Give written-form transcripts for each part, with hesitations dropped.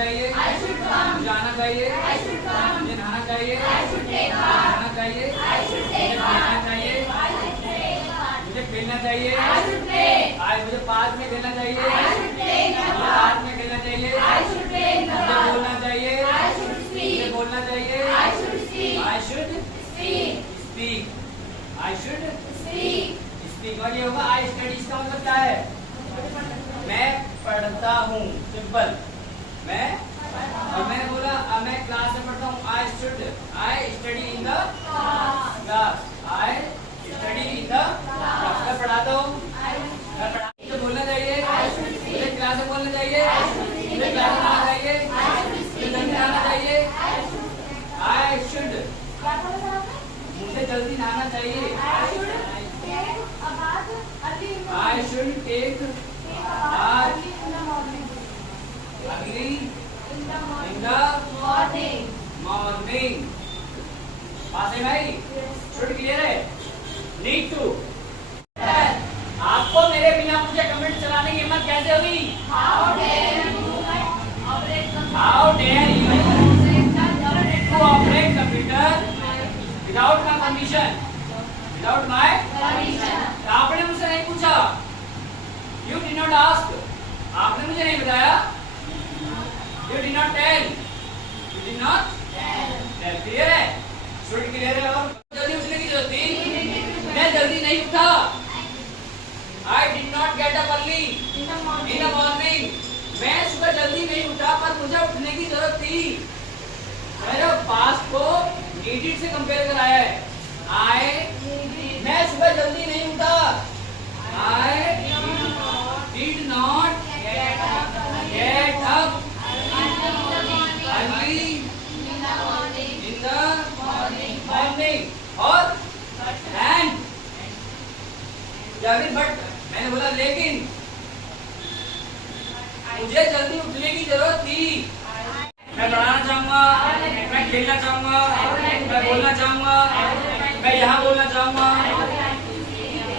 चाहिए, मुझे आना चाहिए, मुझे नहाना चाहिए, खाना चाहिए, मुझे पहनना चाहिए, मुझे खेलना चाहिए, आज मुझे पार्क में खेलना चाहिए, मुझे पार्क में खेलना चाहिए, मुझे बोलना चाहिए, मुझे बोलना चाहिए, I should speak, I should speak। और ये होगा I study, इसका मतलब क्या है? मैं पढ़ता हूँ, सिंपल। मैं और मैंने बोला मैं क्लास में पढ़ता हूँ, I study in the class, I study in the class। मैं पढ़ाता हूँ, मैं पढ़ाता हूँ। मुझे बोलना चाहिए, मुझे क्लास में बोलना चाहिए, मुझे क्लास में आना चाहिए, मुझे जल्दी आना चाहिए, I should, मुझे जल्दी नहाना चाहिए, I should take bath early in the morning। पास है भाई? शुड क्लियर है? Need to. आपको मेरे बिना मुझे कमेंट चलाने की हिम्मत कैसे हुई? How dare you to operate computer without my permission? Without my permission। आपने मुझसे नहीं पूछा, You did not ask, आपने मुझे नहीं बताया, You did not tell, You did not tell। Clear है? शुड क्लियर है? और जल्दी उठने की जरूरत थी, मैं जल्दी नहीं उठा, I did not get up early in the morning। मैं सुबह जल्दी नहीं उठा पर मुझे उठने की जरूरत थी। मैंने पास्ट को नीडेड से कंपेयर कराया है। मैं सुबह जल्दी नहीं उठा, I did not get up early in the morning। और and या फिर बट, मैंने बोला लेकिन मुझे जल्दी उठने की जरूरत थी। मैं पढ़ाना चाहूंगा, मैं खेलना चाहूंगा, मैं बोलना चाहूंगा, मैं यहाँ बोलना चाहूंगा,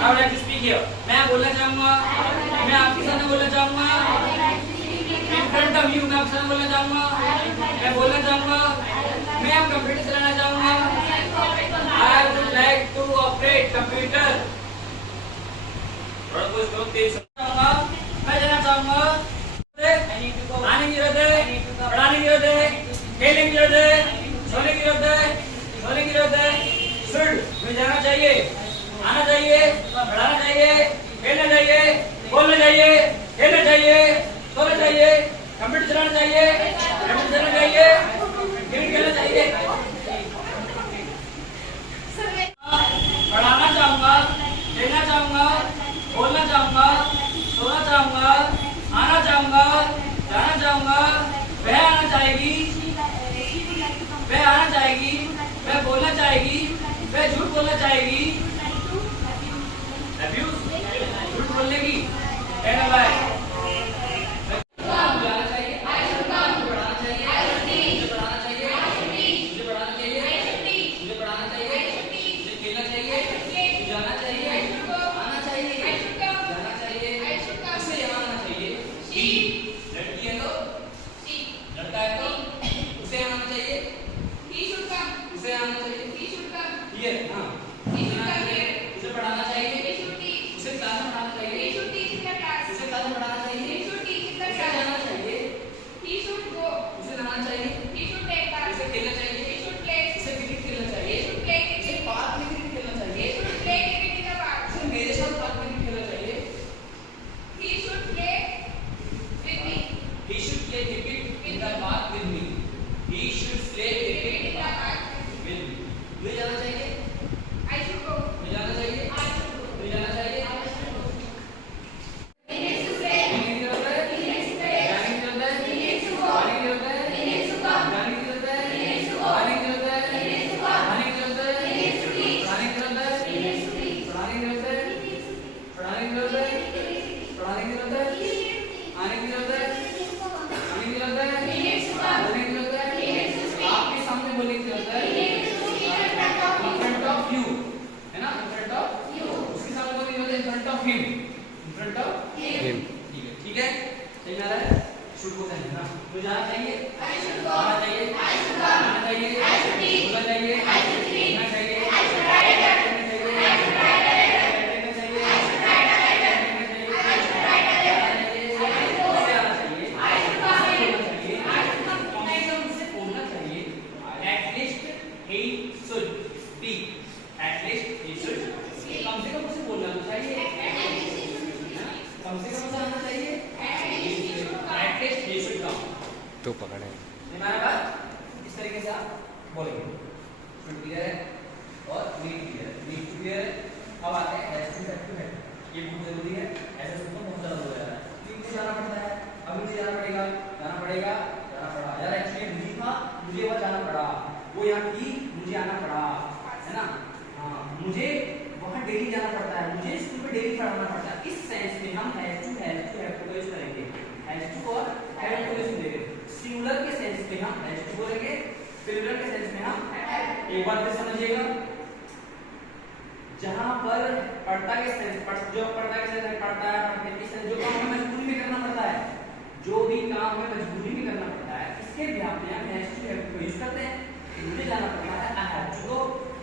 I would like to speak here। मैं बोलना चाहूंगा, मैं आपके सामने बोलना चाहूंगा, in front of you मैं आपके सामने बोलना चाहूंगा, मैं बोलना चाहूंगा, मैं अब कंप्यूटर चलाना चाहूंगा, I would like to operate computer। और कुछ लोग तेज चाहूंगा, मैं जाना चाहूंगा, आने की जरूरत है, पढ़ाने की जरूरत है, खेलने की जरूरत है, सोने की जरूरत है, सोने की जरूरत है, शुड मुझे जाना चाहिए, आना चाहिए, पढ़ाना चाहिए, खेलना चाहिए, बोलना चाहिए, खेलना चाहिए, सोना चाहिए, कंप्यूटर चलाना चाहिए, कंप्यूटर चलाना चाहिए, गेम खेलना चाहिए, पढ़ाना चाहूंगा, खेलना चाहूंगा, बोलना चाहूंगा, सोना चाहूंगा, आना चाहूंगा, जाना चाहूंगा, वह आना चाहेगी, वह आना चाहेगी, वह बोलना चाहेगी, वह झूठ बोलना चाहेगी, अब्यूज झूठ बोलने की, कहना भाई आने की जरूरत है, तो जाना चाहिए, आना चाहिए, आना चाहिए, बोलना चाहिए, बोलना चाहिए, तो पकड़े हमारा बात इस तरीके से आप बोलेंगे। क्लियर है और नीट क्लियर है। अब आते हैं हैज टू हैव टू है, ये बहुत जरूरी है, ऐसे सुनते बहुत ज्यादा हो जाता है। क्यों मुझे जाना पड़ता है, अब मुझे जाना पड़ेगा, जाना पड़ा यार, एक्चुअली मुझे था, मुझे वह जाना पड़ा, वो यहाँ थी, मुझे आना पड़ा, है ना। हाँ, मुझे वहाँ डेली जाना पड़ता है, मुझे स्कूल में डेली पढ़ाना पड़ता है। इस सेंस में हम हैज टू को यूज करेंगे, हैज टू और हैव टू यूज करेंगे। सिंगुलर के सेंस में हम हैज टू बोलेंगे, प्लूरल के सेंस में हम एक बार फिर समझिएगा, जहां पर पढ़ता के सेंस जो पढ़ता के सेंस में पढ़ता है, पढ़ने के सेंस जो काम हमें मजबूरी में करना पड़ता है, जो भी काम हमें मजबूरी में करना पड़ता है, इसके बिहाफ में हम has to have to use करते हैं। मुझे जाना पड़ता है, आई हैव टू गो,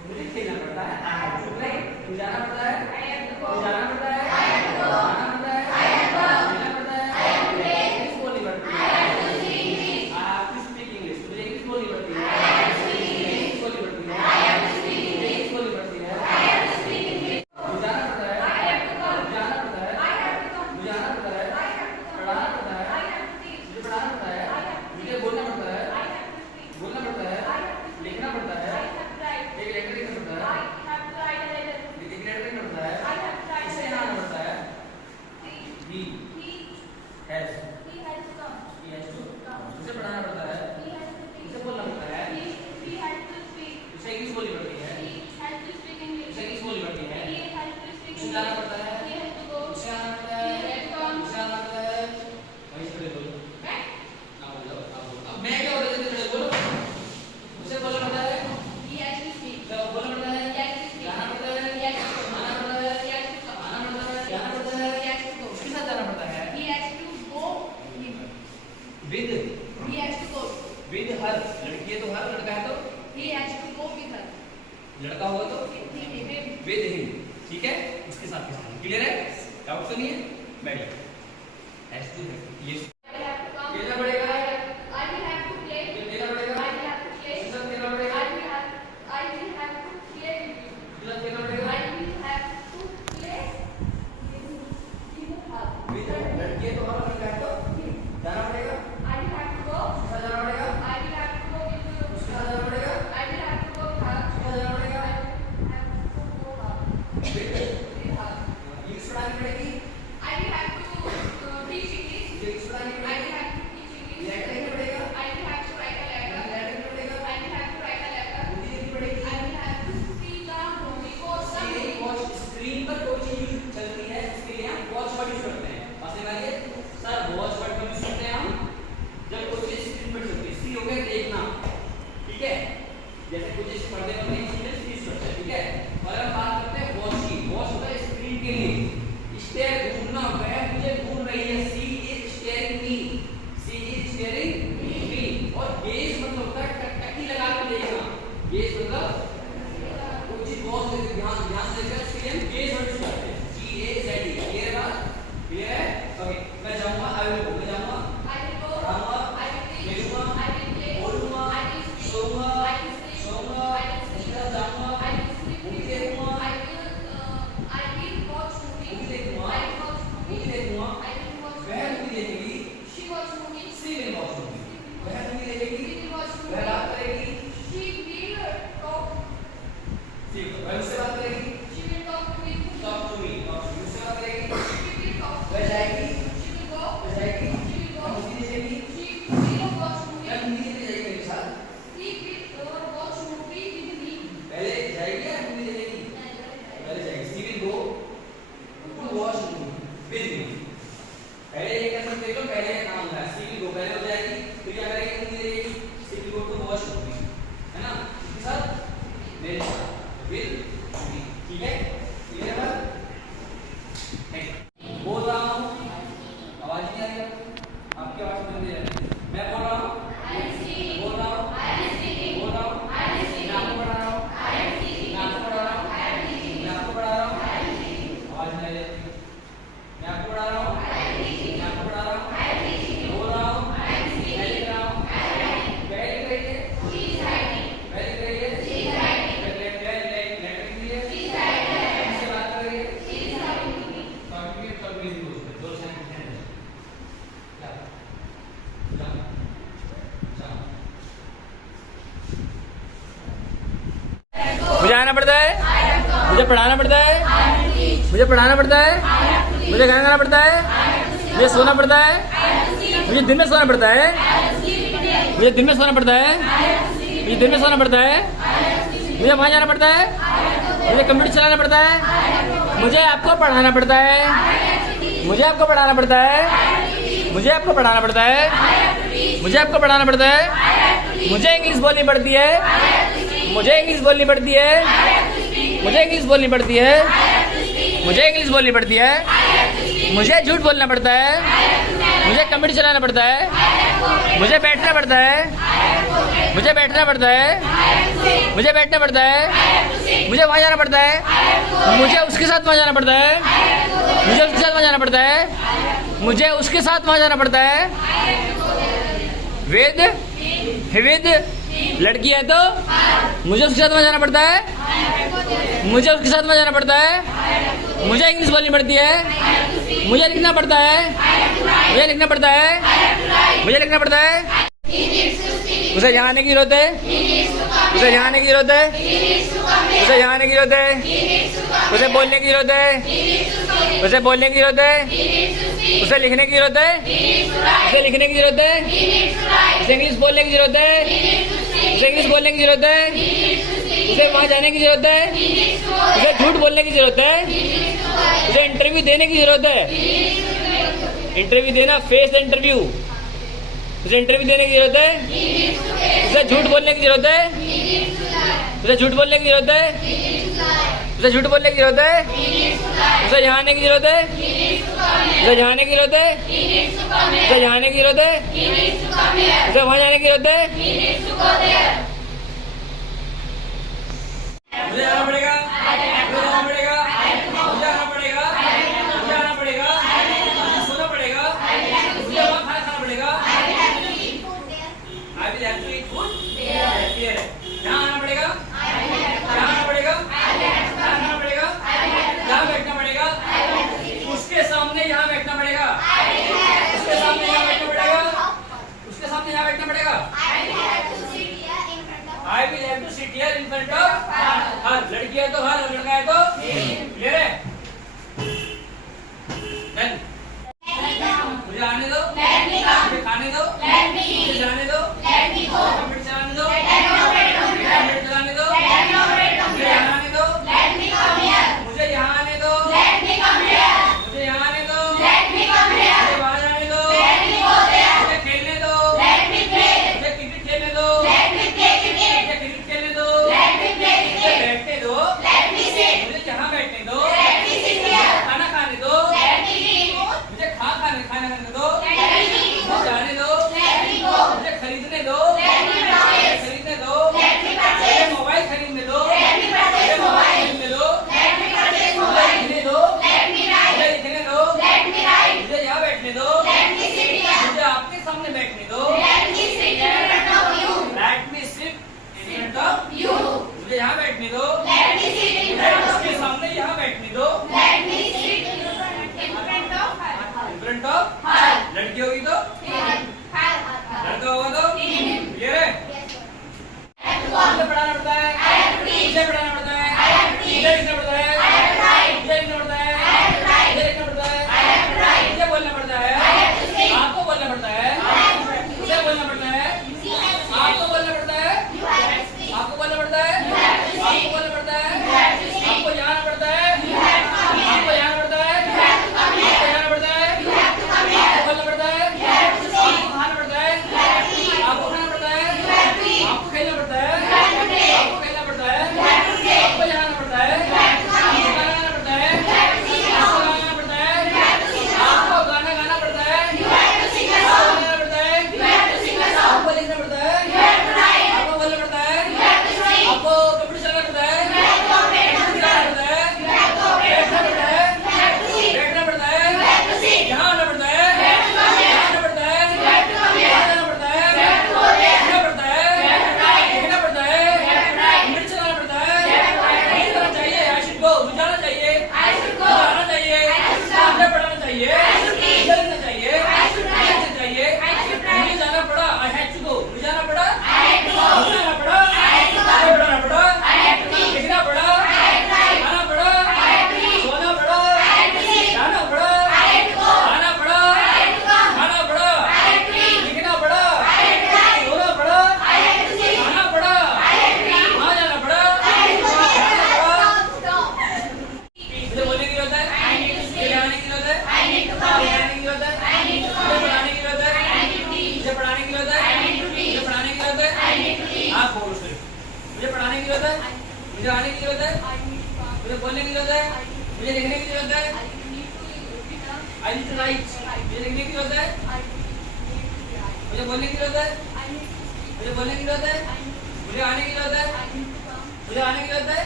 मुझे खेलना पड़ता है, आई हैव टू प्ले, मुझे जाना पड़ता है, आई हैव टू गो, जाना पड़ता है, आई हैव टू गो, आना पड़ता है, आई हैव टू गो, खेलना पड़ता है, I have to play, English बोलनी पड़ती है, I have to speak English, मुझे इंग्लिश बोलनी पड़ती है, I have to speak English बोलनी पड़ती है, I have to speak English बोलनी पड़ती है, I have to speak English, मुझे जाना पड़ता है, आई हैव टू गो, जाना पड़ता है, आई हैव टू गो, मुझे जाना पड़ता है, आई हैव टू गो, पढ़ाना पड़ता है, आई हैव टू टीच, मुझे पढ़ाना पड़ता है, आई हैव टू मुझे बोलना पड़ता है, आई हैव टू स्पीक, बोलना पड़ता है, आई हैव टू लिखना पड़ता है, आई हैव टू राइट, एक लेटर लिखना पड़ता है, I have to write a letter, एक लेटर लिखना पड़ता है, आई हैव टू राइट, इसे आना पड़ता है, he has to इसे पढ़ाना पड़ता है, इसे बोलना पड़ता है, इसे इंग्लिश बोलनी पड़ती है, इसे इंग्लिश बोलनी पड़ती है, इसे जाना पड़ता है, इसे आना पड़ता है, इसे आना पड़ता है, वहीं से बोलो, आप बोलो, अब मैं क्या बोल रहा था, बोलो, उसे बोलना पड़ता है, बोलना पड़ता है, जाना पड़ता है, आना पड़ता है, आना पड़ता है, जाना पड़ता है, किसके साथ जाना पड़ता है, विद हर, लड़की है तो हर, लड़का है तो लड़का होगा तो विद हिम, ठीक है, उसके साथ क्लियर है, डाउट तो नहीं है, बैठिए, हैज टू ये खेलना पड़ेगा, खेलना पड़ेगा, सब खेलना पड़ेगा, खेलना पड़ेगा, विद लड़की है तो हर, लड़का है तो जाना पड़ेगा, उसके साथ जाना पड़ेगा, उसके साथ जाना पड़ेगा, उसके साथ जाना पड़ेगा, इंग्लिश पढ़ानी पड़ेगी, इंग्लिश पढ़ानी पड़ेगी, लेटर लिखना पड़ेगा, लेटर लिखना पड़ेगा, हिंदी लिखनी पड़ेगी, स्क्रीन पर कोई चीज चलती है, उसके लिए हम वॉच वर्ड यूज करते हैं, समझ में आ गया सर, वॉच वर्ड यूज करते हैं हम जब कोई चीज स्क्रीन पर चलती है, सी हो गया देखना, ठीक है, जैसे कोई चीज पर्दे पर नहीं चीज यूज करते हैं, ठीक है, और हम बात करते हैं वॉच की, वॉच होता है स्क्रीन के लिए, स्टेयर घूमना, वह मुझे घूम रही है, she is staring me, she is staring me, और गेज मतलब होता है टकटकी लगा के देखना, गेज मतलब कोई चीज बहुत ध्यान देकर उसके लिए हम गेज वर्ड यूज करते हैं, G A Z E, clear है बात, क्लियर है, ओके, मैं जाऊंगा, आई विल गो, मैं जाऊंगा, आऊंगा, खेलूंगा, बोलूंगा, सोऊंगा, इसके साथ जाऊंगा, मूवी देखूंगा, मूवी देखूंगा, वह मूवी देखेगी, सी विल वॉच मूवी, वह मूवी देखेगी, वह बात करेगी, वह उससे बात करेगी, टॉक टू मी, उससे बात करेगी, वह जाएगी, मूवी देखेगी, वह मूवी देखने जाएगी मेरे साथ, पहले जाएगी या मूवी देखेगी, पहले जाएगी, she will go to watch movie with me, पहले ये कर सकते हो, पहले काम होगा, सी विल गो, पहले हो जाएगा मुझे आना पड़ता है, मुझे पढ़ाना पड़ता है, मुझे पढ़ाना पड़ता है, मुझे गाना गाना पड़ता है, मुझे सोना पड़ता है, मुझे दिन में सोना पड़ता है, मुझे दिन में सोना पड़ता है, मुझे दिन में सोना पड़ता है, मुझे वहाँ जाना पड़ता है, मुझे कंप्यूटर चलाना पड़ता है, मुझे आपको पढ़ाना पड़ता है, मुझे आपको पढ़ाना पड़ता है, मुझे आपको पढ़ाना पड़ता है, मुझे आपको पढ़ाना पड़ता है, मुझे इंग्लिश बोलनी पड़ती है, मुझे इंग्लिश बोलनी पड़ती है, मुझे इंग्लिश बोलनी पड़ती है, मुझे इंग्लिश बोलनी पड़ती है, मुझे झूठ बोलना पड़ता है, मुझे कंप्यूटर चलाना पड़ता है, मुझे बैठना पड़ता है, मुझे बैठना पड़ता है, मुझे बैठना पड़ता है, मुझे वहाँ जाना पड़ता है, मुझे उसके साथ वहाँ जाना पड़ता है, मुझे उसके साथ वहाँ जाना पड़ता है, मुझे उसके साथ वहाँ जाना पड़ता है। वेद वेद लड़की है तो मुझे उसके साथ वहाँ जाना पड़ता है, मुझे उसके साथ वहाँ जाना पड़ता है, मुझे इंग्लिश बोलनी पड़ती है, मुझे लिखना पड़ता है, मुझे लिखना पड़ता है, मुझे लिखना पड़ता है। उसे यहाँ आने की जरूरत है, उसे यहाँ आने की जरूरत है, उसे यहाँ आने की जरूरत है, उसे बोलने की जरूरत है, उसे बोलने की जरूरत है, उसे लिखने की जरूरत है, उसे लिखने की जरूरत है, उसे इंग्लिश बोलने की जरूरत है, उसे इंग्लिश बोलने की जरूरत है, उसे वहाँ जाने की जरूरत है, उसे झूठ बोलने की जरूरत है, उसे इंटरव्यू देने की जरूरत है, इंटरव्यू देना, फेस इंटरव्यू, उसे इंटरव्यू देने की जरूरत है, उसे झूठ बोलने की जरूरत है, उसे झूठ बोलने की जरूरत है, उसे झूठ बोलने की जरूरत है, उसे यहाँ आने की जरूरत है, उसे यहाँ आने की जरूरत है, उसे यहाँ आने की जरूरत है, उसे वहाँ जाने की जरूरत है। मुझे आना पड़ेगा, मुझे आना पड़ेगा, मुझे आना पड़ेगा, मुझे आना पड़ेगा, मुझे सोना पड़ेगा, मुझे वहाँ खाना खाना पड़ेगा। I will have to eat food. Here. यहाँ आना पड़ेगा, यहाँ आना पड़ेगा, यहाँ आना पड़ेगा, यहाँ बैठना पड़ेगा, उसके सामने यहाँ बैठना पड़ेगा, उसके सामने यहाँ बैठना पड़ेगा, उसके सामने यहाँ बैठना पड़ेगा। I will have to sit here in front of her. लड़की है तो हर, लड़का है तो क्लियर है। Then मुझे आने दो, मुझे खाने दो, मुझे जाने दो, कंप्यूटर चलाने दो, कंप्यूटर चलाने दो, मुझे यहाँ आने दो, मुझे यहाँ आने दो, मुझे यहाँ आने दो, मुझे वहाँ जाने दो, मुझे खेलने दो, मुझे क्रिकेट खेलने दो, मुझे क्रिकेट खेलने दो, मुझे बैठने दो, मुझे यहाँ बैठने दो, खाना खाने दो, मुझे खाना खाने दो, मुझे जाने दो, मुझे पढ़ाने की जरूरत है, मुझे आने की जरूरत है, मुझे बोलने की जरूरत है, मुझे लिखने की जरूरत है, आई नीड टू राइट, मुझे लिखने की जरूरत है, मुझे बोलने की जरूरत है, मुझे बोलने की जरूरत है, मुझे आने की जरूरत है, मुझे आने की जरूरत है,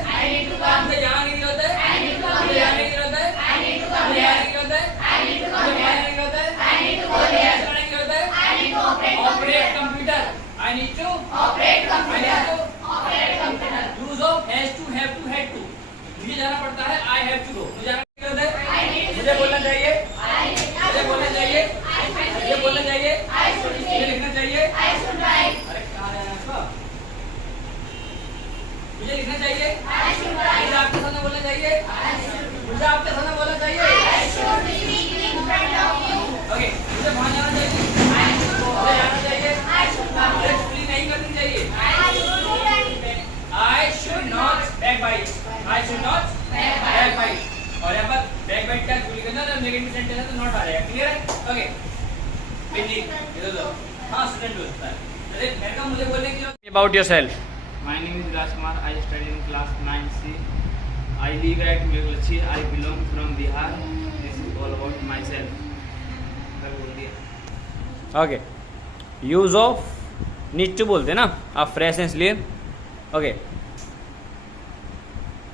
मुझे यहाँ आने की जरूरत है, मुझे आने की जरूरत है, मुझे आने की जरूरत है, मुझे पढ़ाने की जरूरत है, मुझे चलाने की जरूरत है, operate computer, I need to operate computer, use of has to, have to, had to, मुझे जाना पड़ता है, आई हैव टू गो, मुझे जाने की जरूरत है, मुझे बोलना चाहिए, मुझे बोलना चाहिए, मुझे बोलना चाहिए, मुझे लिखना चाहिए, अरे कहाँ जाना है, मुझे लिखना चाहिए, मुझे आपके सामने बोलना चाहिए, मुझे आपके सामने बोलना चाहिए, ओके, मुझे वहाँ जाना चाहिए, मुझे जाना चाहिए, मुझे चुगली नहीं करनी चाहिए, I should not backbite, I should not backbite, और यहाँ पर बैकबाइट का चुगली करना तो नेगेटिव सेंटेंस है तो नॉट आ जाएगा, क्लियर है, ओके, इधर लो, हाँ स्टूडेंट होता है, मेरे को मुझे बोलने की about yourself. My name is Rajkumar. I study in class 9C. I live at Meghalchi. I belong from Bihar. This is all about myself. Okay, use of need to बोलते हैं ना आप, फ्रेश सेंस लिए, ओके,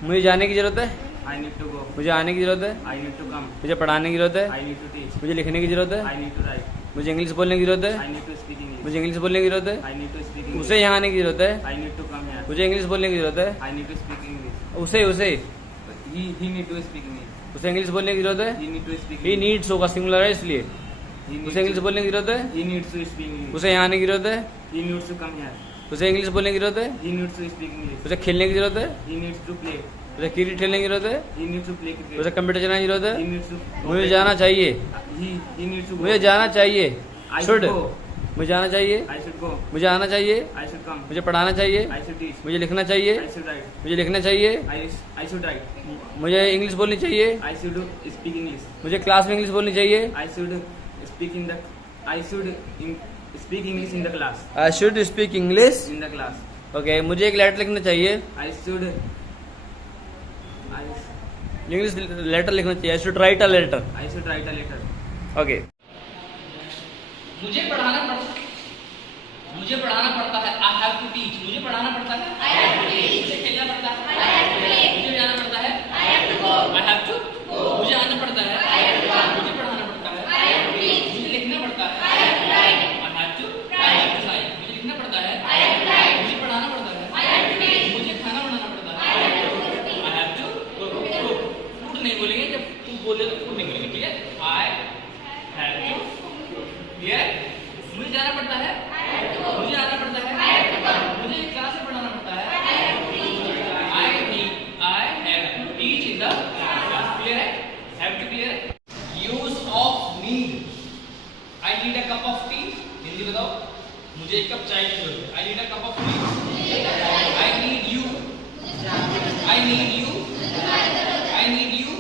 मुझे जाने की जरूरत है, I need to go. मुझे आने की जरूरत है, I need to come. मुझे पढ़ाने की जरूरत है, I need to teach. मुझे लिखने की जरूरत है, I need to write. मुझे इंग्लिश बोलने की जरूरत है, I need to speak English. मुझे इंग्लिश बोलने की जरूरत है, I need to speak English. उसे यहाँ आने की जरूरत है, I need to come here. मुझे इंग्लिश बोलने की जरूरत है, I need to speak English. उसे उसे He need to speak English. उसे इंग्लिश बोलने की जरूरत है, He need to speak he English. Needs होगा सिंगुलर है इसलिए, He needs उसे इंग्लिश to- बोलने की जरूरत है, He needs to speak English. उसे यहाँ आने की जरूरत है, He needs to come here. उसे इंग्लिश बोलने की जरूरत है, He needs to speak English. उसे खेलने की जरूरत है, He needs to play. उसे क्रिकेट खेलने की जरूरत है, He needs to play cricket. उसे कंप्यूटर चलाने की जरूरत He है, needs to. मुझे जाना चाहिए, He needs to. मुझे जाना चाहिए, I शुड, should go. मुझे जाना चाहिए, I should go. मुझे आना चाहिए, I should come. मुझे पढ़ाना चाहिए, I should teach. मुझे लिखना चाहिए, I should write. मुझे लिखना चाहिए, I should write. मुझे इंग्लिश बोलनी चाहिए, I should speak English. मुझे क्लास में इंग्लिश बोलनी चाहिए, I should speak in the. I should speak English in the class. I should speak English, In the class. Okay, मुझे एक लेटर लिखना चाहिए, I should. इंग्लिश लेटर लिखना चाहिए, I should write a letter, I should write a letter. Okay, मुझे पढ़ाना पड़ता है, आई हैव टू टीच, मुझे पढ़ाना पड़ता है, मुझे खेलना पड़ता है, मुझे जाना पड़ता है, आई हैव टू मुझे आना पड़ता है, मुझे पढ़ाना पड़ता है, मुझे लिखना पड़ता है, आई हैव टू मुझे लिखना पड़ता है, मुझे पढ़ाना पड़ता है, मुझे खाना बनाना पड़ता है, आई हैव टू फूड नहीं बोलेंगे, जब तुम बोले तो फूड नहीं बोलेंगे, ठीक है, आई हैव टू, क्लियर, मुझे जाना पड़ता है, मुझे आना पड़ता है, मुझे क्लास में पढ़ाना पड़ता है, I have to teach in the class, clear है, हैव टू क्लियर है, use of need, I need a cup of tea, Hindi बताओ, मुझे एक कप चाय की जरूरत है, I need a cup of tea, I need you, I need you, I need you,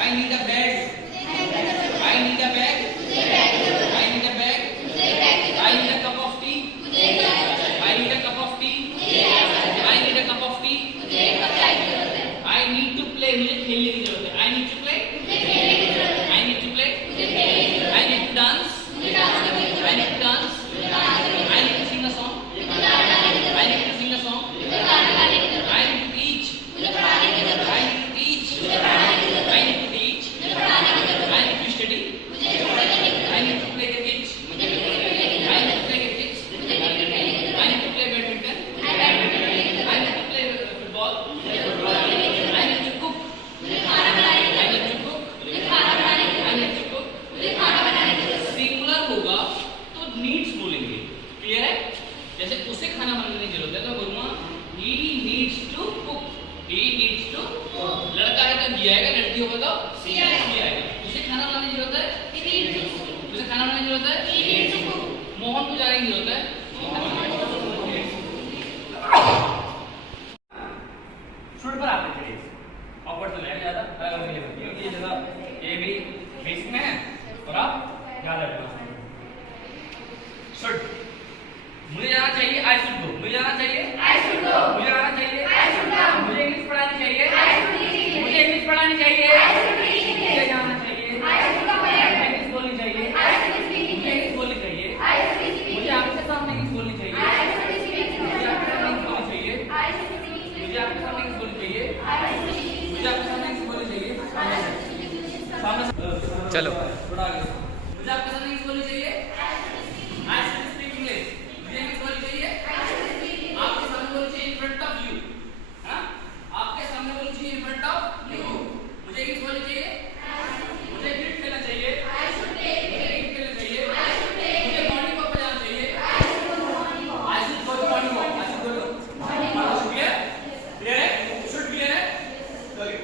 I need a bed, I need a bag, I need a bag. I need a cup of tea. I need a cup of tea. I need a cup of tea. I need to play. मुझे खेलने की जरूरत है. I need to play. I need to play. I need to dance. I need to dance. I need to sing a song. I need to sing a song. I need to teach. I need to teach. I need to teach. I need to study. I need to play cricket. I need to play cricket. I need to play badminton. I need to play football. I need to cook. I need to cook. I need to cook. Singular होगा तो नीड्स बोलेंगे, क्लियर है, जैसे उसे खाना बनाने की जरूरत है तो बोलूंगा he needs to cook. He needs to cook. लड़का है तो he आएगा, लड़की होगा तो she आएगा. उसे खाना बनाने की जरूरत है, उसे खाना बनाने की जरूरत है, मोहन को जाने की जरूरत है, स्टूडेंट पर आपने चलिए ऑफर तो लेना ज्यादा अलग मिलेगा, क्योंकि ये जगह ये भी बेसिक में है और आप याद रखना। शुड, मुझे जाना चाहिए, आई शुड गो, मुझे जाना चाहिए, आई शुड गो, मुझे आना चाहिए, मुझे इंग्लिश पढ़ानी चाहिए, मुझे इंग्लिश पढ़ानी चाहिए, मुझे जाना चाहिए, मुझे इंग्लिश बोलनी चाहिए, मुझे इंग्लिश बोलनी चाहिए, मुझे आपके सामने इंग्लिश बोलनी चाहिए, मुझे आपके सामने इंग्लिश बोलनी चाहिए, मुझे आपके सामने इंग्लिश बोलनी चाहिए, मुझे आपके सामने इंग्लिश बोलनी चाहिए, चलो थोड़ा आगे। मुझे आपके सामने इंग्लिश बोलनी चाहिए, I should speak English, मुझे इंग्लिश बोलनी चाहिए, आपके सामने बोलनी चाहिए in front of you, हाँ? आपके सामने बोलनी चाहिए in front of you, मुझे इंग्लिश बोलनी चाहिए, मुझे क्रिकेट खेलना चाहिए, मुझे क्रिकेट खेलना चाहिए, मुझे मॉर्निंग वॉक पे जाना चाहिए, I should go to morning walk, I should go to clear, clear है, should clear है, okay,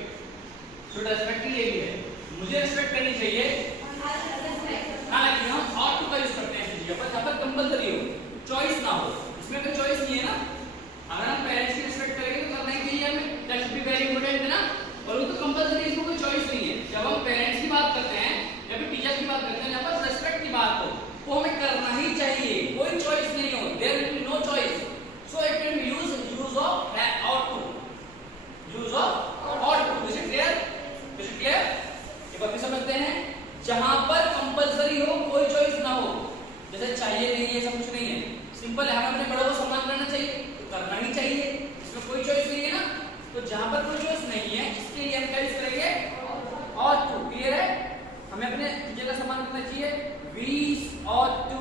should respect के लिए भी है, मुझे respect करनी चाहिए, हालांकि हम और टू का यूज करते हैं चीज़ पर जहाँ पर कंपलसरी हो, चॉइस ना हो, इसमें कोई चॉइस नहीं है ना। अगर हम पेरेंट्स की रिस्पेक्ट करेंगे तो करना ही चाहिए हमें, that should be very important है ना। और वो तो कंपलसरी, इसमें कोई चॉइस नहीं है। जब हम पेरेंट्स की बात करते हैं या फिर टीचर की बात करते हैं, जहाँ पर रिस्पेक्ट की बात हो, वो हमें करना ही चाहिए, कोई चॉइस नहीं हो, there will be no choice. So it can be use of ought to, use of ought to. Is it clear? Is it clear? एक बात समझते हैं, जहां पर कंपलसरी हो, कोई चॉइस ना हो, जैसे चाहिए नहीं है, सब कुछ नहीं है, सिंपल है, हमें अपने बड़ों को सम्मान करना चाहिए तो करना ही चाहिए, इसमें कोई चॉइस नहीं है ना। तो जहां पर कोई चॉइस नहीं है, इसके लिए हम क्या यूज करेंगे? और टू। क्लियर है? हमें अपने टीचर का सम्मान करना चाहिए, वी और टू।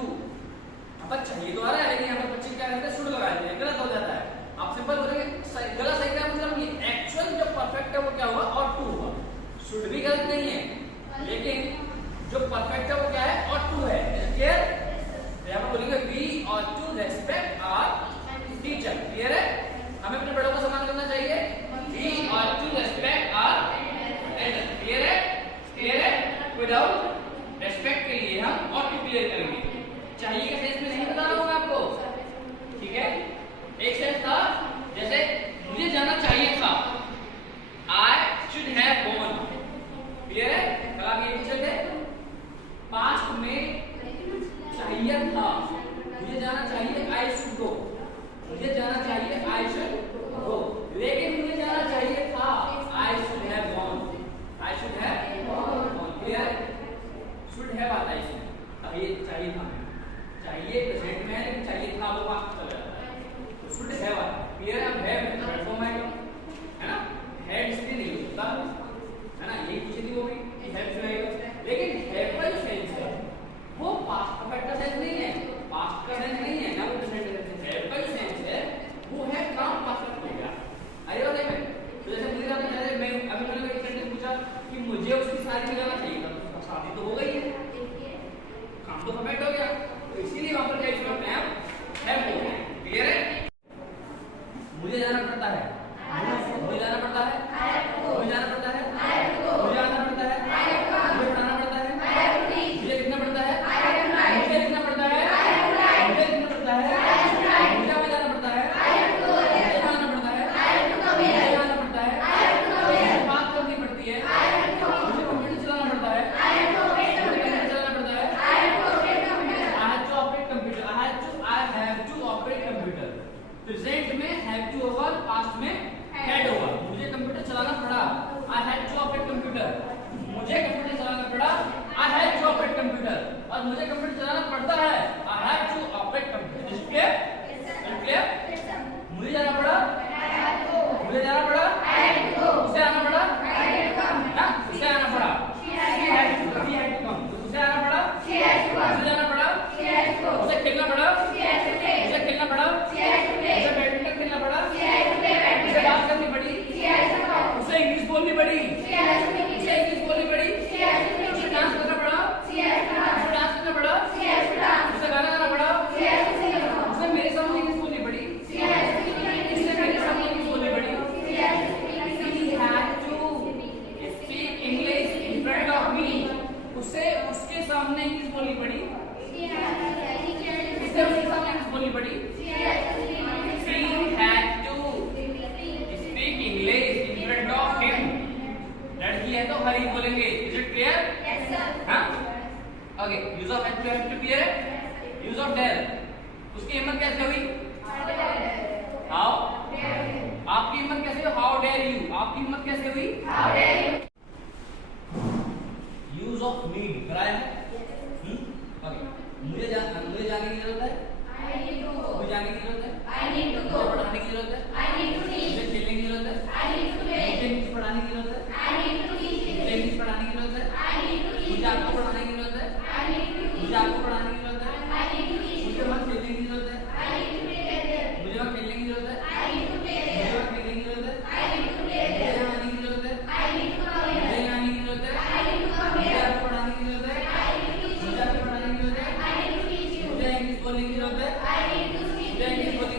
अब चाहिए तो आ रहा है, लेकिन यहाँ पर बच्चे क्या करते हैं, शुड लगा देते हैं, गलत हो जाता है। आप सिंपल बोलेंगे गलत सही का मतलब ये एक्चुअल जो परफेक्ट है वो क्या हुआ? और टू हुआ। शुड भी गलत नहीं है, लेकिन जो परफेक्ट है वो क्या है? और टू है। क्लियर? यहाँ पर बोलेंगे we ought to respect our teacher. Clear है? हमें अपने बड़ों का सम्मान करना चाहिए, we ought to respect our elder. Clear है? क्लियर है? विदाउट रेस्पेक्ट के लिए हम और टू क्लियर करेंगे। चाहिए का सेंस में नहीं बता रहा हूँ मैं आपको, ठीक है? एक सेंस था, जैसे मुझे जाना चाहिए था, I should have gone. Clear है? कल आप ये पूछे थे, पास्ट में चाहिए था, मुझे जाना चाहिए, आई शुड गो, मुझे जाना चाहिए, आई शुड गो, लेकिन मुझे जाना चाहिए था, I should have gone, I should have gone. Clear? Should have आता है इसमें, अब ये चाहिए था, चाहिए प्रेजेंट में है, लेकिन चाहिए था वो पास्ट चला जाता है, तो शुड हैव आता है। क्लियर? अब हैव प्लेटफॉर्म है ना, हैड इसलिए नहीं हो सकता है ना, यही पूछी थी वो भी, हैव क्यों आएगा, लेकिन हैव का जो सेंस है वो पास्ट परफेक्ट का सेंस नहीं है, पास्ट का सेंस नहीं है ना, वो प्रेजेंट का सेंस है। हैव का जो सेंस है वो है काम परफेक्ट हो गया। अरे और देखो, तो जैसे मुझे आपने जैसे मैं अभी मैंने एक सेंटेंस पूछा कि मुझे उसकी शादी में जाना चाहिए था, तो शादी तो हो गई है, काम तो परफेक्ट हो गया, तो इसीलिए वहां पर क्या यूज करते हैं? हैव हो गया। क्लियर है? मुझे जाना पड़ता है, मुझे जाना पड़ता है, मुझे जाना पड़ता है, मुझे आना पड़ता है, मुझे पढ़ाना पड़ता है, मुझे लिखना पड़ता है, मुझे लिखना पड़ता है, मुझे लिखना पड़ता है, मुझे आगे जाना पड़ता है, मुझे जाना पड़ता है, मुझे जाना पड़ता है, मुझे बात करनी पड़ती है, मुझे कंप्यूटर चलाना पड़ता है, मुझे कंप्यूटर चलाना पड़ता है, I have to operate computer, I have to operate computer। Present में have to होगा, पास्ट में had होगा। मुझे कंप्यूटर चलाना पड़ा, I had to operate computer। मुझे कंप्यूटर चलाना पड़ा, I had to operate computer। और मुझे कंप्यूटर चलाना पड़ता है, I have to operate computer। Is clear? Clear? मुझे जाना पड़ा, मुझे जाना पड़ा, उसे आना पड़ा, हाँ उसे आना पड़ा, she had to come। उसे आना पड़ा, उसे जाना पड़ा, उसे खेलना पड़ा, उसे खेलना पड़ा, उसे बैडमिंटन खेलना पड़ा, उसे बात करनी पड़ी, उसे इंग्लिश बोलनी पड़ी, उसे इंग्लिश बोलनी पड़ी, उसे डांस करना पड़ा, उसे डांस करना पड़ा, उसे गाना गाना पड़ा, उसे मेरे सामने इंग्लिश बोलनी पड़ी, उसे मेरे सामने इंग्लिश बोलनी पड़ी, he had to speak English in front of me। उसे उसके सामने इंग्लिश बोलनी पड़ी, उसे उसके सामने इंग्लिश बोलनी पड़ी, she had to speak English in front of him। लड़की है तो हरी बोलेंगे। Is it clear? Yes sir. हाँ okay, use of have to clear है। यूज ऑफ डेयर, उसकी हिम्मत कैसे हुई? हाउ? जरूरत है? मुझे जाने की जरूरत है? मुझे पढ़ाने की जरूरत है? मुझे खेलने की जरूरत है? मुझे इंग्लिश पढ़ाने की जरूरत है? मुझे इंग्लिश पढ़ाने की जरूरत है? मुझे आपको पढ़ाने की जरूरत है? मुझे आपको पढ़ाने की जरूरत है? मुझे वहाँ खेलने की जरूरत है? मुझे वहाँ खेलने की जरूरत है? मुझे वहाँ खेलने की जरूरत है? मुझे यहाँ आने की जरूरत है? मुझे यहाँ आने की जरूरत है? मुझे आपको पढ़ाने की जरूरत है? मुझे आपको पढ़ाने की जरूरत है? मुझे इंग्लिश बोलने की जरूरत है? मुझे इंग्लिश बोलने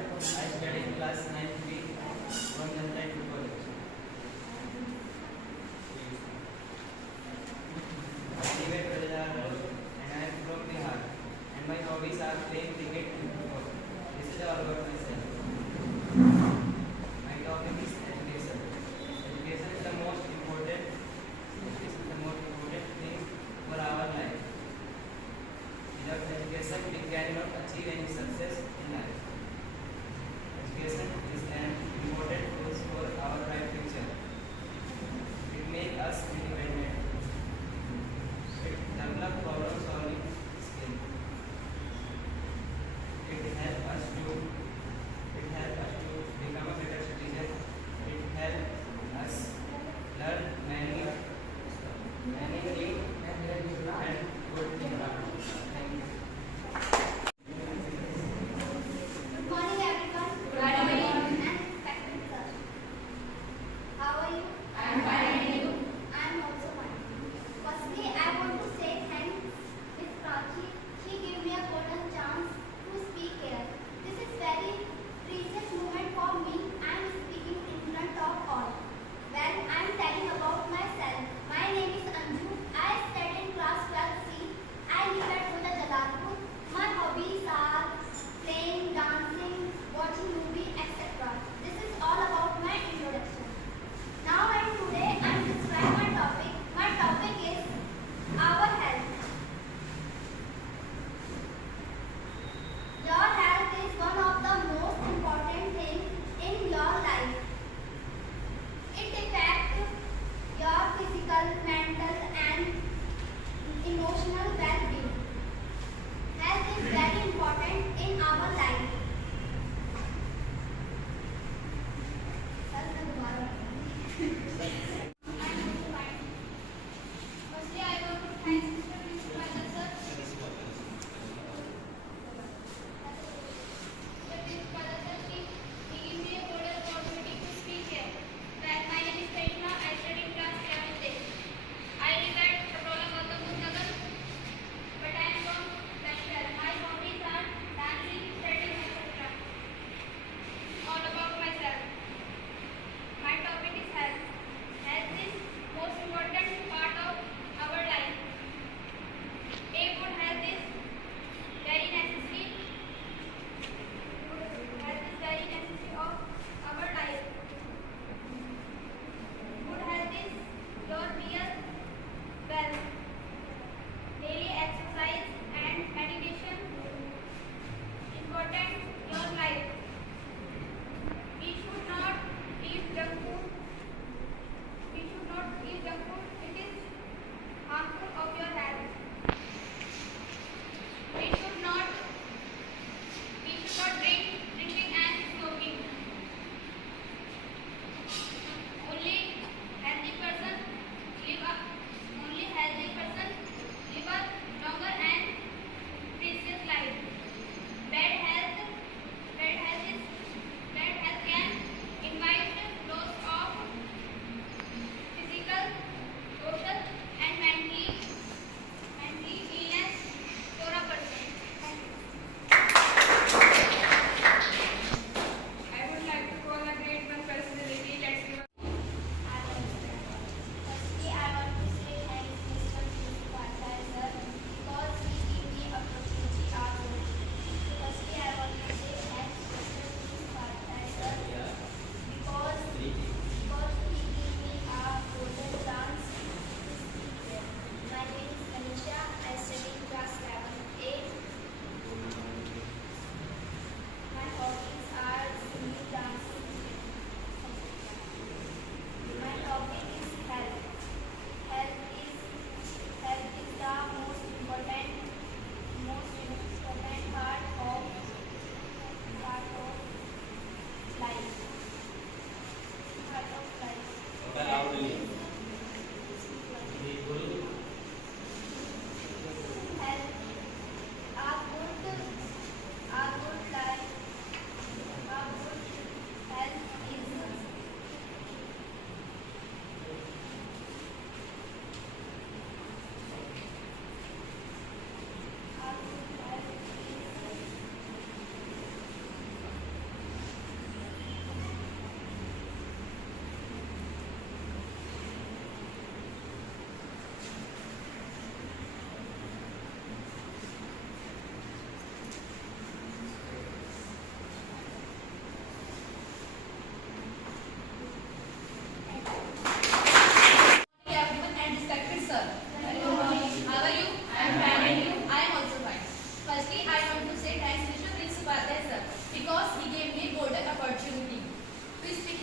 I study in class 9B from Janata Hindu College. I live at Rajadhar and I am from Bihar. And my hobbies are playing cricket and football. This is all about myself. My topic is education. Education is the most important. This is the most important thing for our life. Without education, we cannot achieve any success in life. Education is an important tool for our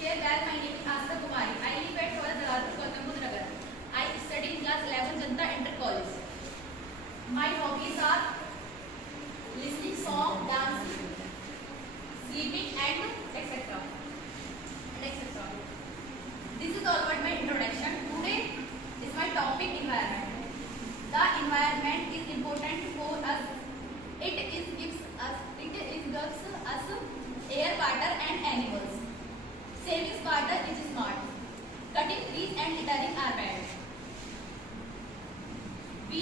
Namaste. Well, my name is Asta Kumari. I live at Royal Dalalpur, Gautam Buddha Nagar. I study in class 11 Janta Inter College. My hobbies are listening song, dancing, sleeping, and etc. This is all about my introduction. Today is my topic environment. The environment is important for us. It gives us air, water, and animals. Saving water is smart. Cutting trees and littering are bad. We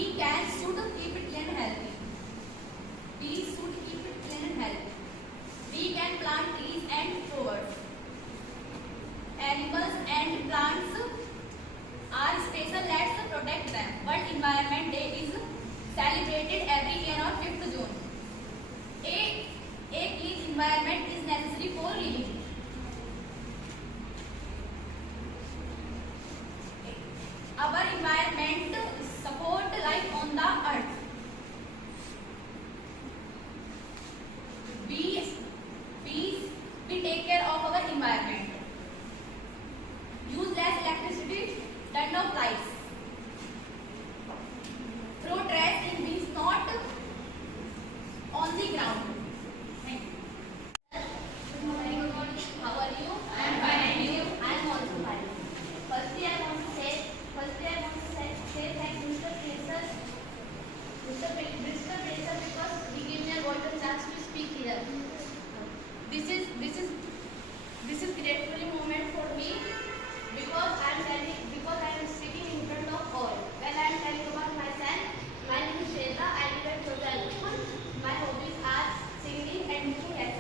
should keep it clean and healthy. We can plant trees and flowers. Animals and plants are special. Let's protect them. World Environment Day is celebrated every year on 5th June. A clean environment is necessary for living. Our environment support life on the earth. We take care of our environment. Use less electricity, turn off lights. Throw trash in bins, not on the ground. Thank you. Good morning. How are you? I am fine. And you? I am also fine. Firstly, I want to say thank Mr. Fraser because he gave me a golden chance to speak here. This is grateful moment for me because I am speaking in front of all. Well, I am telling about myself. My name is Shweta. I live at Chotanpur. My hobbies are singing and cooking, etc.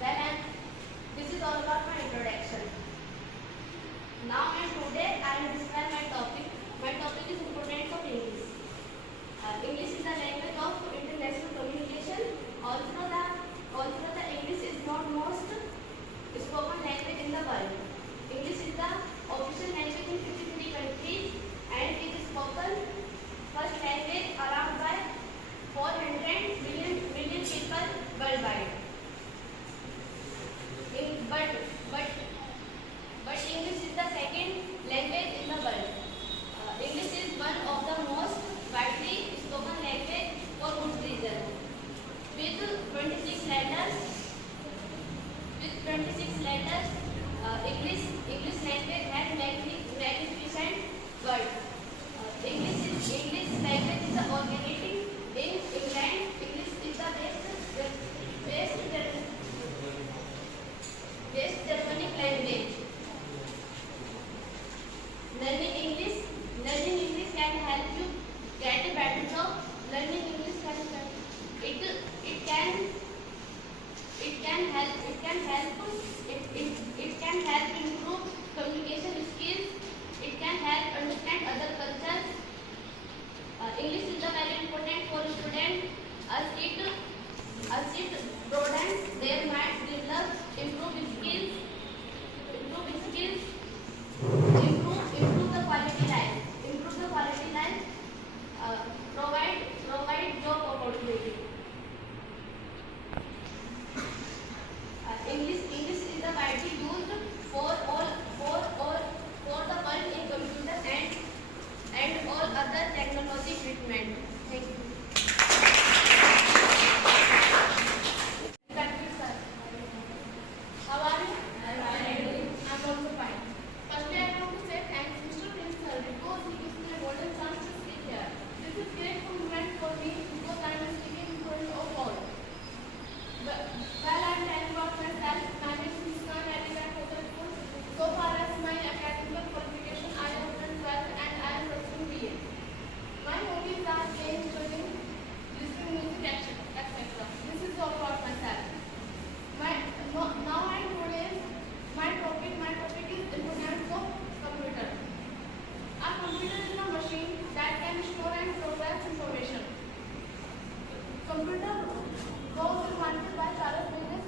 Well, this is all about my introduction. Now and today I will describe my topic. My topic is importance of English. English is the language of international communication. Also the English is not most spoken language in the world. English is the official language in 53 countries and it is spoken first language around by 400 million people worldwide. But English is the second language in the world. English is one of the most widely spoken language for good reason. With 26 letters, English language has magnificent words. English language is originating in England. English is the best Germanic language. Learning English can help you get a better job. Learning English can help improve communication skills. It can help understand other cultures. English is very important for students as it broadens their mind, develops, improve the quality life. Provide job opportunity. English is the widely used for the world in computer and all other technology treatment. Thank you. Thank you, sir. How are you? I'm also fine. Firstly, I want to say thanks Mr. Prince sir because he gives me a golden chance to speak here. This is great moment for me because I am speaking in front of all. Well, I am telling about myself. My name is Muskan. I live at Chotanpur. So far as my academic qualification, I have done 12 and I am pursuing BA. My hobbies are playing, studying, listening music, etc. This is all about myself. Now and today, my topic is importance of computer. A computer is a machine that can store and process information. Computer was invented by Charles Babbage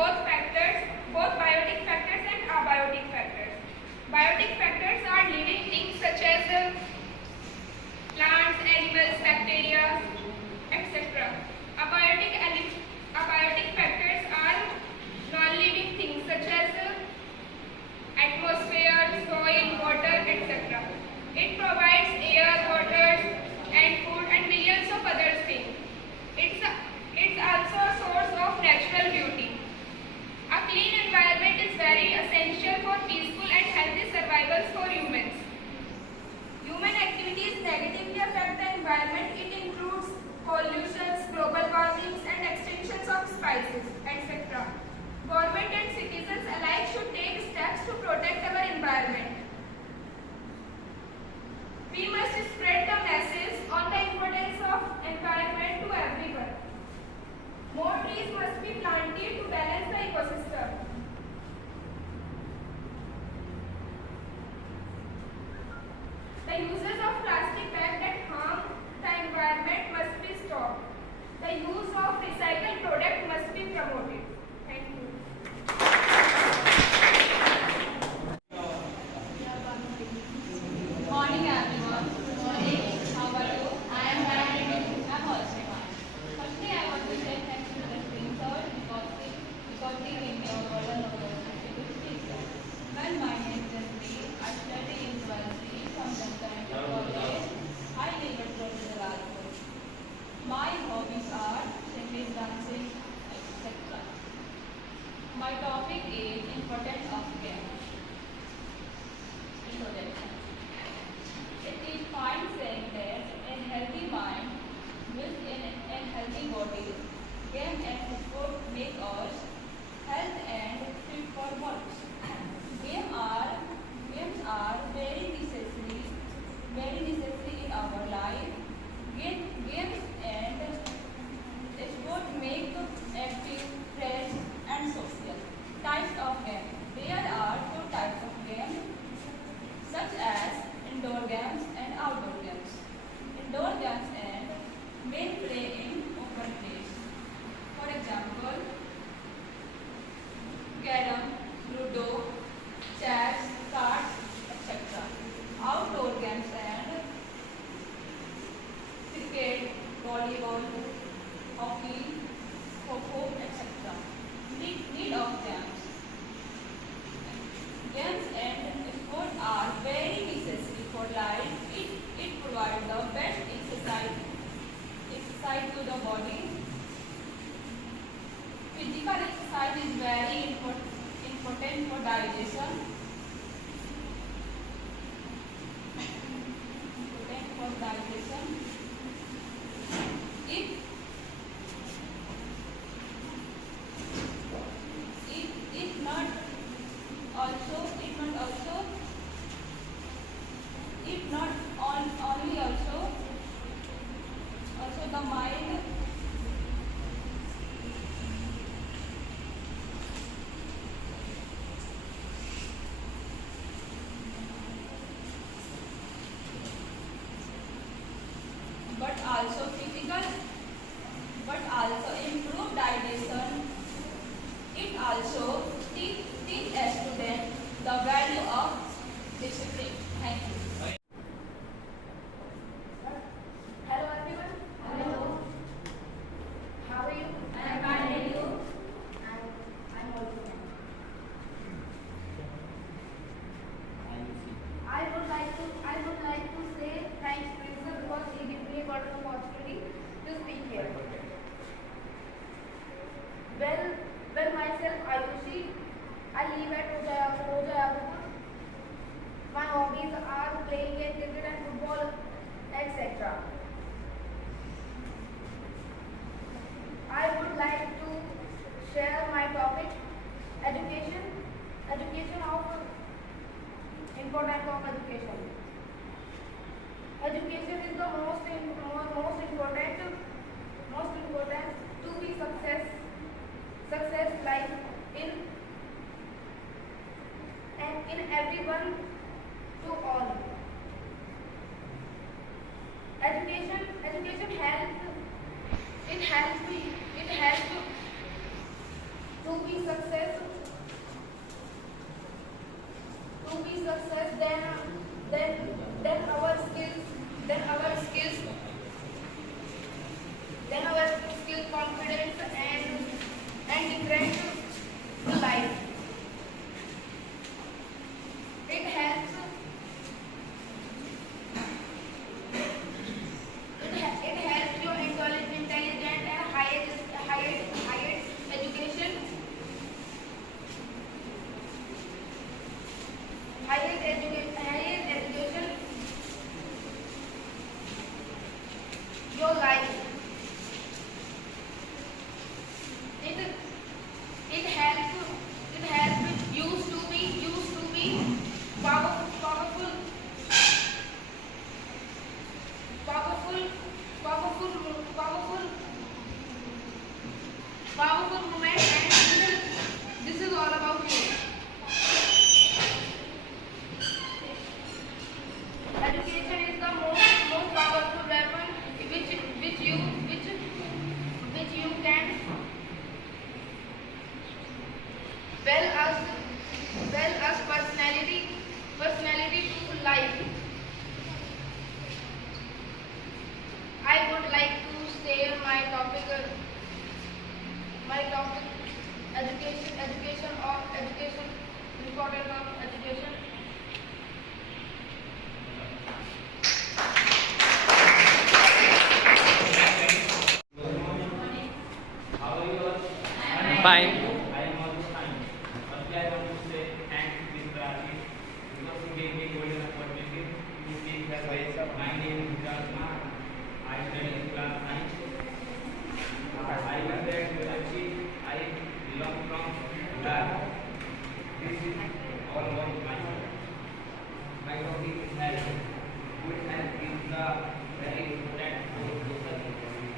both biotic factors and abiotic factors. Biotic factors are living things such as plants, animals, bacteria, etc. Abiotic factors are non-living things such as atmosphere, soil, water, etc. It provides air, water, and food and millions of other things. It's also a source of natural beauty. A clean environment is very essential for peaceful and healthy survival for humans. Human activities negatively affect the environment. It includes pollutions, global warmings, and extinctions of species, etc. Government and citizens alike should take steps to protect our environment. We must spread the message on the importance of environment to everyone. More trees must be planted to balance the ecosystem. The uses of plastic bags that harm the environment must be stopped. The use of recycled products must be promoted. Thank you. Morning everyone. Morning. How are you? I am fine. I'm also fine. Firstly, I want to say thanks to the Spring Sir because they gave me a golden opportunity. Well, my name is Jaspreet. I study in 12th from Jantan College. I live at Jalalpur. My hobbies are singing, dancing, etc. My topic is importance of game. Introduction. It is fine saying that a healthy mind with a healthy body, game and sport make us health and fit for work. Games are very necessary in our life. Games and sport make active, fresh and social. Types of games. There are two types of games such as indoor games and outdoor games. Indoor games and men play in open place. For example, carom, ludo, chess, cards, etc. Outdoor games and cricket, volleyball, hockey, kho-kho, etc. Need of games. Games and sport are very necessary for life. It provides the best exercise to the body. Physical exercise is very important for digestion. If not also the mind but also improve digestion. It also teach a student the value of discipline. Thank you. Hello everyone. Hello. How are you? I am fine, and you? I'm also fine. I would like to say thanks Principal because he gave me an opportunity to speak here. Well, myself Ayushi. I live at Rojayapur. My hobbies are playing cricket and football, etc. I would like to share my topic, education of importance of education. Education is the most important to be success life in everyone to all. Education helps to be skills, confidence, and different to life. It helps. It helps you intelligent and higher education. Higher education. Your life. It helps used to be powerful moment, and this is all about you. Education is the most powerful weapon which you can well as personality to life. I would like to say my topic education, importance of education. How are you all? Fine. I am also fine. Firstly, I want to say thanks to Mr. Ashish because he gave me golden opportunity to speak here. My name is Vishal Kumar. I study in class 9. I was there to achieve. I belong from Bihar. This is all about myself. My topic is health. Good health is the very important for social,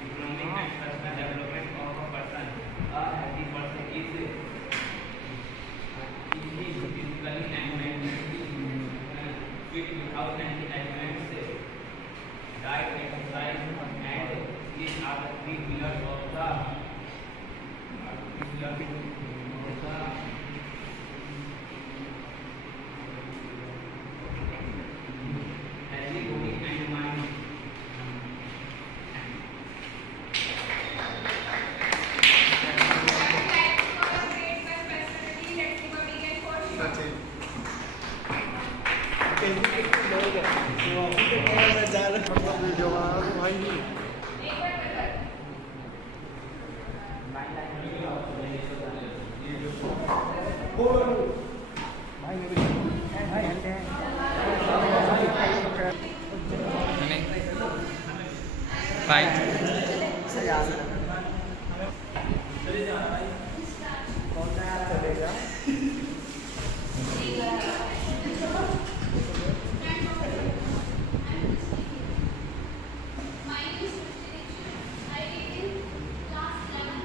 economic and personal development of a person. A healthy person is physically and mentally fit without any elements. Diet, exercise, and these are the three pillars of the healthy body and mind. Fine. My name is Srishti Dixit. I read in class 11.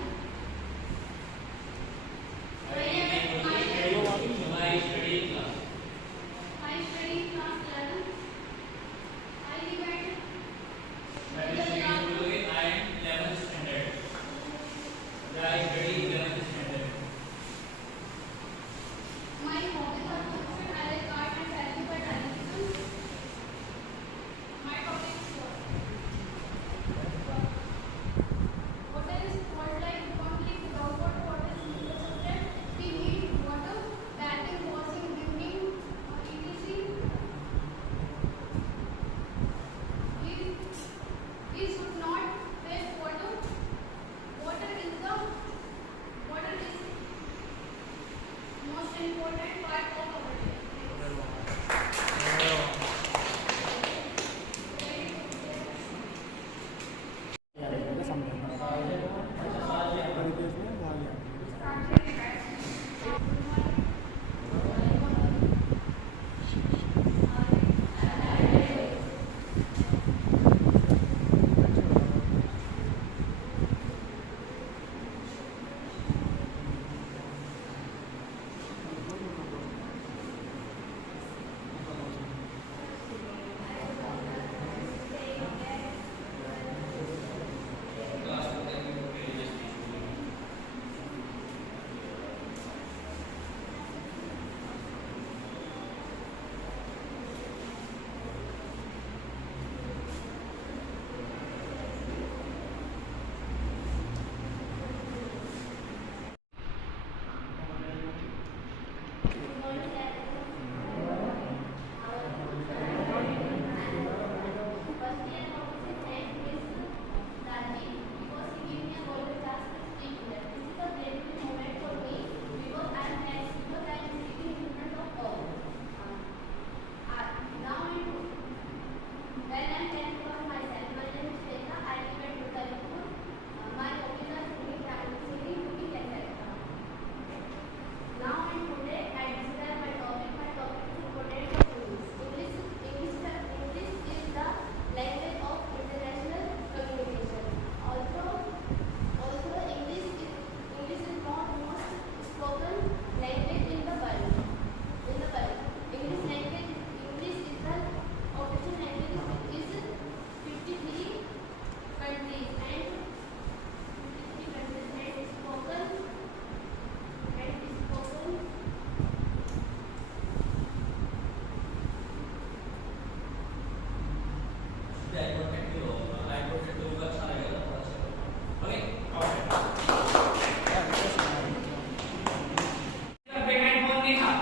I study in class 11. I live at my hobbies are different. I like art and fashion, but I like my topic is water is like conflict without water is the subject. We need water, bathing, washing, drinking, etc. We should not waste water. Water is the payment कौन नहीं था?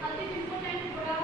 Health is important for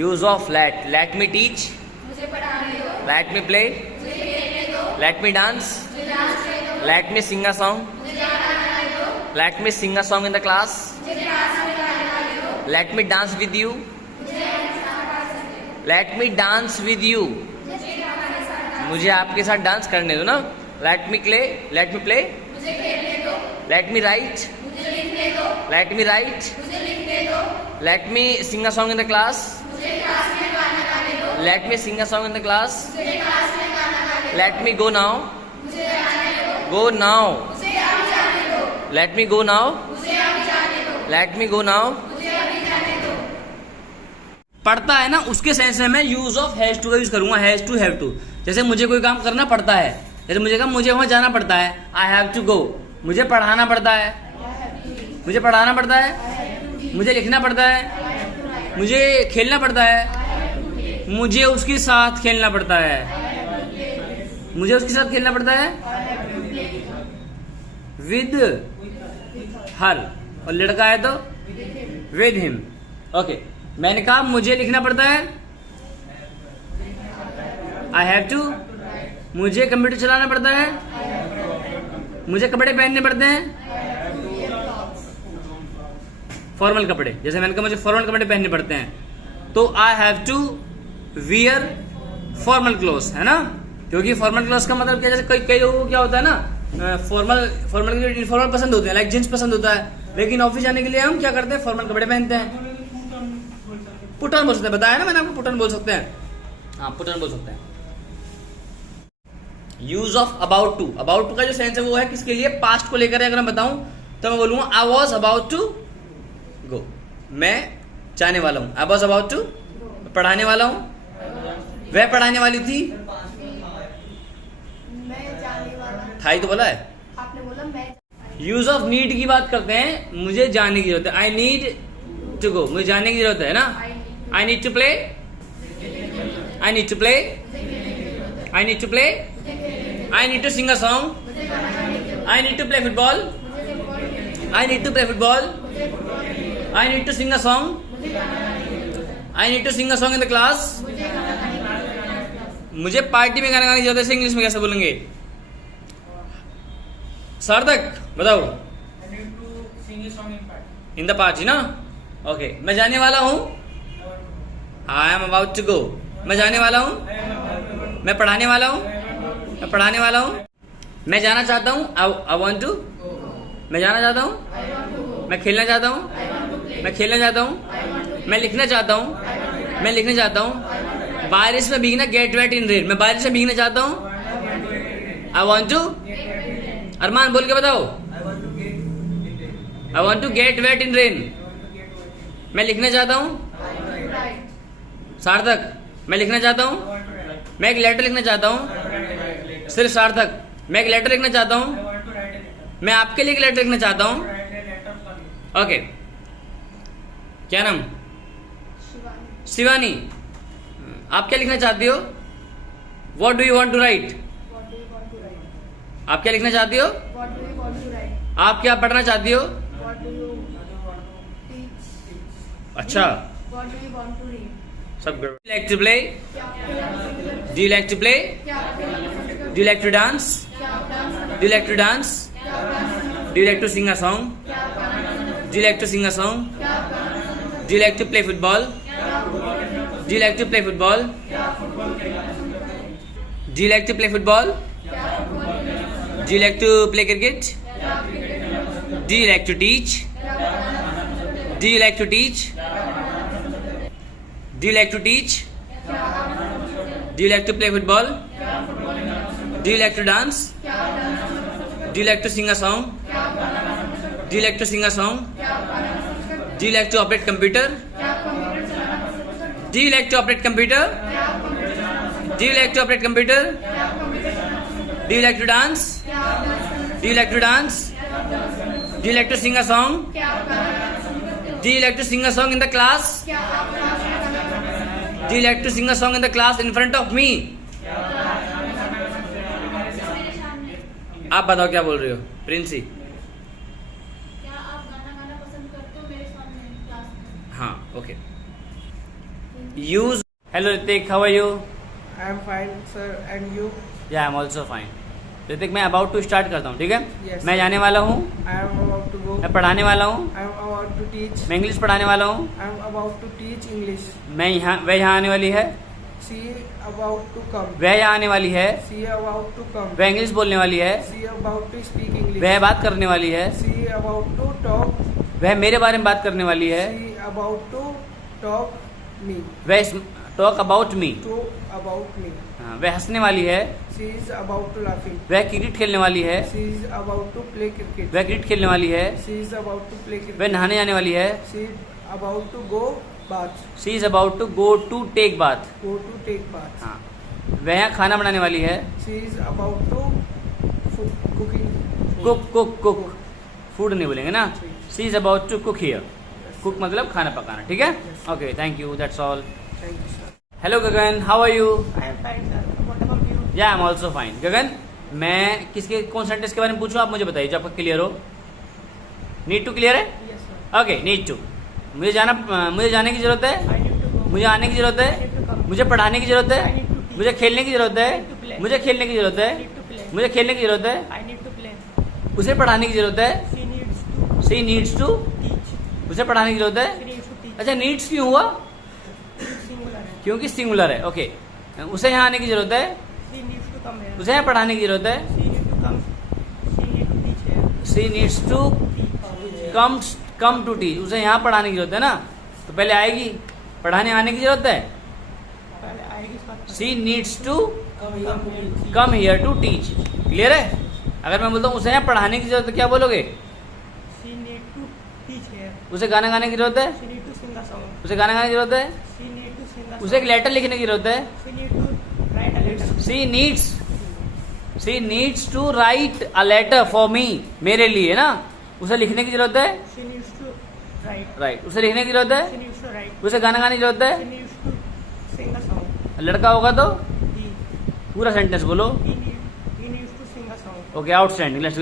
use of let, let me teach, मुझे पढ़ाने दो, let me play, मुझे खेलने दो, let me dance, मुझे डांस करने दो, let me sing a song, मुझे गाना गाने दो, let me sing a song in the class, मुझे क्लास में गाना गाने दो, let me dance with you, मुझे आपके साथ डांस करने दो, let me dance with you, मुझे आपके साथ डांस, मुझे आपके साथ डांस करने दो ना। Late me play, late me play, मुझे खेलने दो, लेट मी राइट, मुझे लिखने दो, लेट मी राइट, मुझे लिखने दो, let me sing a song in the class, मुझे क्लास में गाना गाने दो, let me sing a song in the class, मुझे क्लास में गाना गाने दो, लेट मी गो नाउ, मुझे जाने दो, गो नाउ, मुझे अभी जाने दो, लेट मी गो नाउ, मुझे अभी जाने दो, लेट मी गो नाउ। मुझे अभी जाने दो। पढ़ता है ना, उसके सेंस में मैं यूज ऑफ हैज टू का यूज करूंगा, हैज टू, हैव टू। जैसे मुझे कोई काम करना पड़ता है, जैसे मुझे कहा मुझे वहां जाना पड़ता है, आई हैव टू गो। मुझे पढ़ाना पड़ता है, मुझे पढ़ाना पड़ता है, मुझे लिखना पड़ता है, मुझे खेलना पड़ता है, मुझे उसके साथ खेलना पड़ता है, मुझे उसके साथ खेलना पड़ता है विद हर, और लड़का है तो विद हिम। ओके, मैंने कहा मुझे लिखना पड़ता है, आई हैव टू। मुझे कंप्यूटर चलाना पड़ता है, मुझे कपड़े पहनने पड़ते हैं, फॉर्मल कपड़े। जैसे मैंने कहा मुझे फॉर्मल कपड़े पहनने पड़ते हैं, तो I have to wear formal clothes, है ना। क्योंकि फॉर्मल क्लोथ्स का मतलब क्या, जैसे कई लोगों को क्या होता है ना, फॉर्मल के इनफॉर्मल पसंद होते हैं, लाइक जींस पसंद होता है, लेकिन ऑफिस जाने के लिए हम क्या करते हैं, फॉर्मल कपड़े पहनते हैं। पुट ऑन बोल सकते हैं, बताया ना मैंने आपको, पुट ऑन बोल सकते हैं, हाँ पुट ऑन बोल सकते हैं। Use of about to, about to का जो सेंस है वो है किसके लिए, पास्ट को लेकर। अगर मैं बताऊं तो मैं बोलूंगा I was about to go, मैं जाने वाला हूं। आई वॉज अबाउट टू, पढ़ाने वाला हूं, वह पढ़ाने वाली थी, मैं जाने वाला, था ही तो बोला है। आपने बोला मैं। यूज ऑफ नीड की बात करते हैं, मुझे जाने की जरूरत है, आई नीड टू गो, मुझे जाने की जरूरत है ना। I need to play, I need to play, I need to play, I need to sing a song, I need to play football, I need to play football, I need to sing a song, I need to sing a song in the class. मुझे party में गाना गाने की जरूरत है, इंग्लिश में कैसे बोलेंगे, सार्थक बताओ। इन द पार्टी ना, ओके। मैं जाने वाला हूं, I am about to go, मैं जाने वाला हूं, मैं पढ़ाने वाला हूं, मैं पढ़ाने वाला हूं, मैं जाना चाहता हूं, आई वांट टू, मैं जाना चाहता हूं, मैं खेलना चाहता हूं, मैं खेलना चाहता हूं, मैं लिखना चाहता हूं, मैं लिखना चाहता हूं। बारिश में भीगना, गेट वेट इन रेन, मैं बारिश में भीगना चाहता हूं, आई वांट टू। अरमान बोल के बताओ, I want to get wet in rain, मैं लिखना चाहता हूं। सार्थक, मैं लिखना चाहता हूं, मैं एक लेटर लिखना चाहता हूं। सिर्फ सार्थक, मैं एक लेटर लिखना चाहता हूं, मैं आपके लिए एक लेटर लिखना चाहता हूं। ओके, क्या नाम, शिवानी। आप क्या लिखना चाहती हो, what do you want to write, आप क्या लिखना चाहती हो, आप क्या पढ़ना चाहती हो, अच्छा सब। Do like to play, do like to play, do like to dance, do like to dance, do like to sing a song, do like to sing a song, do like to play football, do like to play football, do like to play football, do like to play cricket, do you like to teach, do you like to teach, do you like to teach, do you like to play football, do you like to dance, do you like to sing a song, do you like to sing a song, do you like to operate computer, do you like to operate computer, do you like to operate computer, do you like to dance, do you like to dance, do you like to sing a song, do you like to sing a song in the class, do you like to sing a song in the class in front of me. आप बताओ क्या बोल रहे हो प्रिंसी? क्या आप गाना गाना पसंद करते हो मेरे सामने क्लास में? हाँ okay. Use. Hello Hrithik, how are you? I am fine, sir. And you? Yeah I am also fine. Hrithik, मैं अबाउट टू स्टार्ट करता हूँ, ठीक है? Yes, मैं sir. जाने वाला हूँ, I am about to go. मैं पढ़ाने वाला हूँ, I am about to teach. मैं इंग्लिश पढ़ाने वाला हूँ, I am about to teach English. वह यहाँ आने वाली है, She about to come. वह यहाँ आने वाली है, She about to come. वह इंग्लिश बोलने वाली है, She about to speak English. वह बात करने वाली है, She about to talk. वह मेरे बारे में बात करने वाली है, She about to talk me. वह talk about me, To about me. वह हंसने वाली है, She is about to laughing. वह क्रिकेट खेलने वाली है, She is about to play cricket. वह क्रिकेट खेलने वाली है, She is about to play वह cricket. नहाने जाने वाली है, She is about to go bath. She is about to go to take bath. Go to take bath. हाँ, वह यहाँ खाना बनाने वाली है, She is about to cooking. Cook food नहीं बोलेंगे ना, she is about to cook here. Cook मतलब खाना पकाना, ठीक है? Okay, thank you, that's all. Thank you, sir. Hello Gagan, how are you? I am fine, sir. What about you? Yeah I am also fine. Gagan, मैं किसके कौन सेंटेंस के बारे में पूछूं, आप मुझे बताइए जो आपका क्लियर हो। नीड टू क्लियर है? Yes, sir. Okay, need to. मुझे जाने की जरूरत है, I need to go. मुझे आने की जरूरत I need है, to come. मुझे पढ़ाने की जरूरत I need to है, teach. मुझे खेलने की जरूरत I need to है, play. मुझे खेलने की जरूरत I है, need to play. मुझे खेलने की जरूरत है, I need to play. उसे पढ़ाने की जरूरत है, She needs to she needs to, teach. उसे पढ़ाने की जरूरत She है। needs to teach. अच्छा, नीड्स क्यों हुआ? Singular है. क्योंकि सिंगुलर है। ओके, उसे यहाँ आने की जरूरत है, She needs to come here. उसे यहाँ पढ़ाने की जरूरत है, She needs to come. She needs to teach here. She needs to Teach. Come to teach, उसे यहाँ पढ़ाने की जरूरत है ना, तो पहले आएगी, पढ़ाने आने की जरूरत है। पहले आएगी साथ. She needs to Come. Come here to teach. Clear है? अगर मैं बोलता हूँ उसे यहाँ पढ़ाने की जरूरत है, क्या बोलोगे? She needs to teach here. उसे गाना गाने की जरूरत है, She needs to sing a song. उसे गाना गाने की जरूरत है, She needs to sing a song. उसे एक लेटर लिखने की जरूरत है। She needs to write a letter. She needs to write a letter for me, मेरे लिए ना, उसे लिखने की जरूरत है। She needs to write. Right, उसे लिखने की जरूरत She है, needs to write. उसे गाना गाने की जरूरत She है। needs to sing a song. लड़का होगा तो He पूरा सेंटेंस बोलो। needs to sing a song. Okay, outstanding. Let's